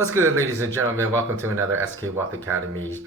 What's good, ladies and gentlemen? Welcome to another SK Wealth Academy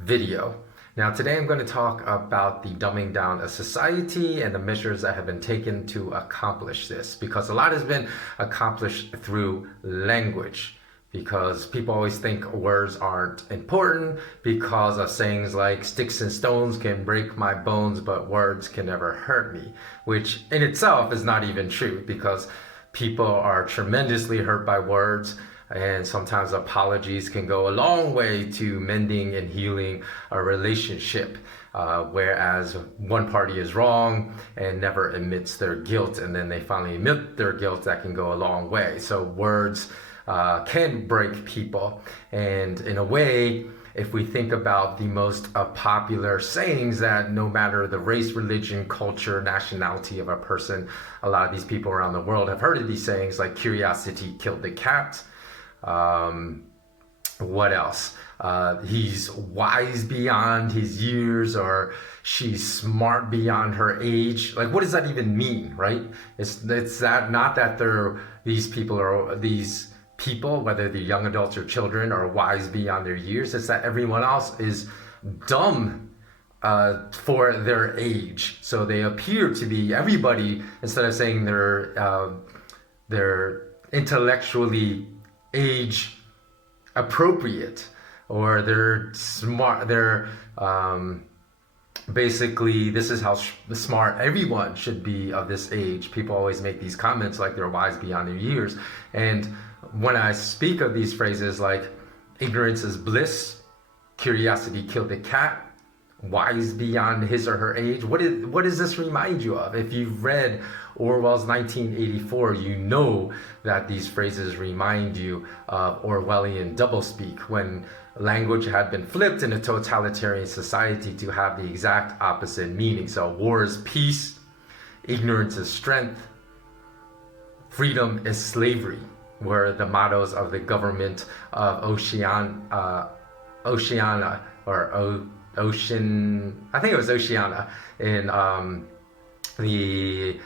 video. Now, today I'm going to talk about the dumbing down of society and the measures that have been taken to accomplish this, because a lot has been accomplished through language. Because people always think words aren't important because of sayings like sticks and stones can break my bones, but words can never hurt me, which in itself is not even true because people are tremendously hurt by words. And sometimes apologies can go a long way to mending and healing a relationship, whereas one party is wrong and never admits their guilt, and then they finally admit their guilt. That can go a long way. So words can break people. And in a way, if we think about the most popular sayings that no matter the race, religion, culture, nationality of a person, a lot of these people around the world have heard of these sayings like curiosity killed the cat. What else? He's wise beyond his years, or she's smart beyond her age. Like, what does that even mean, right? It's that not that these people, whether they're young adults or children, are wise beyond their years. It's that everyone else is dumb for their age. So they appear to be everybody, instead of saying they're intellectually age appropriate, or they're smart, they're basically, this is how smart everyone should be of this age. People always make these comments like they're wise beyond their years. And when I speak of these phrases like ignorance is bliss, curiosity killed the cat, wise beyond his or her age, what does this remind you of? If you've read Orwell's 1984, you know that these phrases remind you of Orwellian doublespeak, when language had been flipped in a totalitarian society to have the exact opposite meaning. So war is peace, ignorance is strength, freedom is slavery, were the mottos of the government of Oceania, or Ocean, I think it was Oceania, in the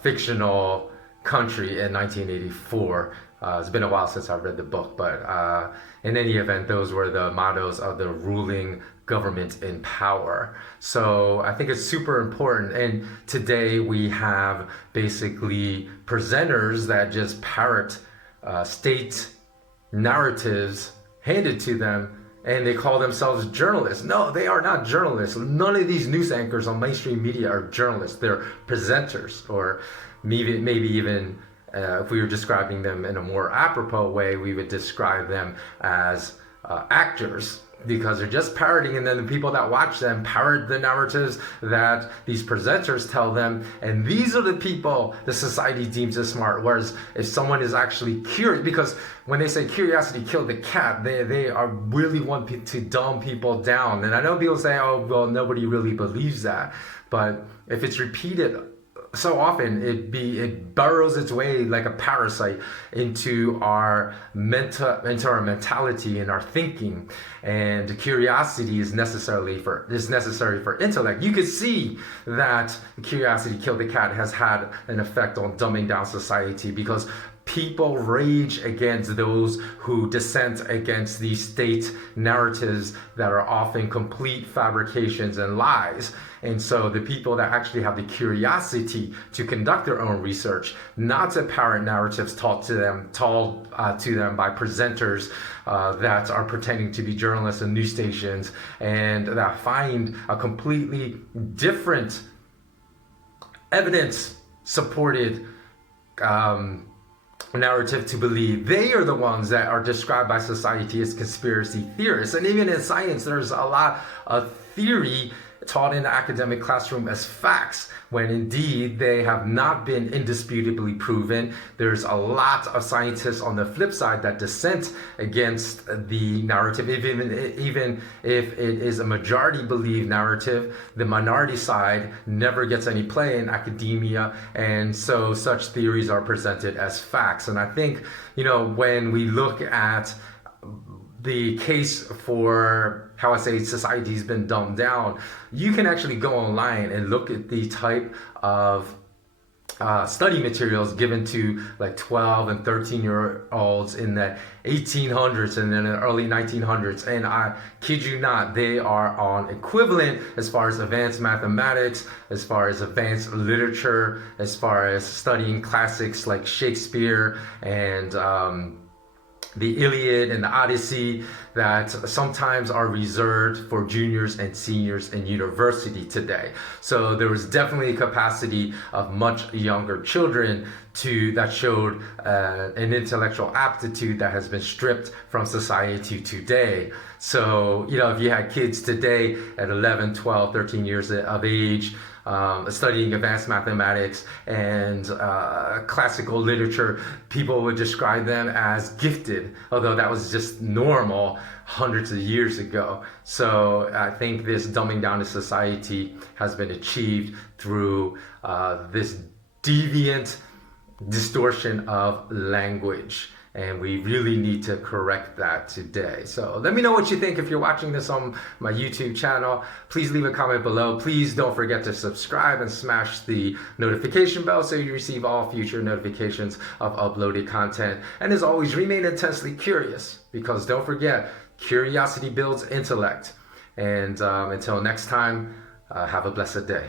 fictional country in 1984. It's been a while since I've read the book, but in any event, those were the mottos of the ruling government in power. So I think it's super important. And today we have basically presenters that just parrot state narratives handed to them, and they call themselves journalists. No, they are not journalists. None of these news anchors on mainstream media are journalists. They're presenters, or maybe even if we were describing them in a more apropos way, we would describe them as actors, because they're just parroting, and then the people that watch them parrot the narratives that these presenters tell them, and these are the people the society deems as smart. Whereas if someone is actually curious, because when they say curiosity killed the cat, they are really want to dumb people down. And I know people say, oh, well, nobody really believes that, but if it's repeated so often, it burrows its way like a parasite into our mentality and our thinking. And curiosity is necessary for intellect. You could see that curiosity killed the cat has had an effect on dumbing down society, because people rage against those who dissent against these state narratives that are often complete fabrications and lies. And so the people that actually have the curiosity to conduct their own research, not to parrot narratives taught to them by presenters that are pretending to be journalists and news stations, and that find a completely different evidence supported narrative to believe. They are the ones that are described by society as conspiracy theorists. And even in science, there's a lot of theory taught in the academic classroom as facts, when indeed they have not been indisputably proven. There's a lot of scientists on the flip side that dissent against the narrative. Even if it is a majority believed narrative, the minority side never gets any play in academia, and so such theories are presented as facts. And I think, when we look at the case for how I say society's been dumbed down, you can actually go online and look at the type of study materials given to like 12 and 13-year-olds in the 1800s and then the early 1900s. And I kid you not, they are on equivalent as far as advanced mathematics, as far as advanced literature, as far as studying classics like Shakespeare and the Iliad and the Odyssey, that sometimes are reserved for juniors and seniors in university today. So there was definitely a capacity of much younger children that showed an intellectual aptitude that has been stripped from society today. So, if you had kids today at 11, 12, 13 years of age, studying advanced mathematics and classical literature, people would describe them as gifted, although that was just normal hundreds of years ago. So I think this dumbing down of society has been achieved through this deviant distortion of language. And we really need to correct that today. So let me know what you think if you're watching this on my YouTube channel. Please leave a comment below. Please don't forget to subscribe and smash the notification bell so you receive all future notifications of uploaded content. And as always, remain intensely curious, because don't forget, curiosity builds intellect. And until next time, have a blessed day.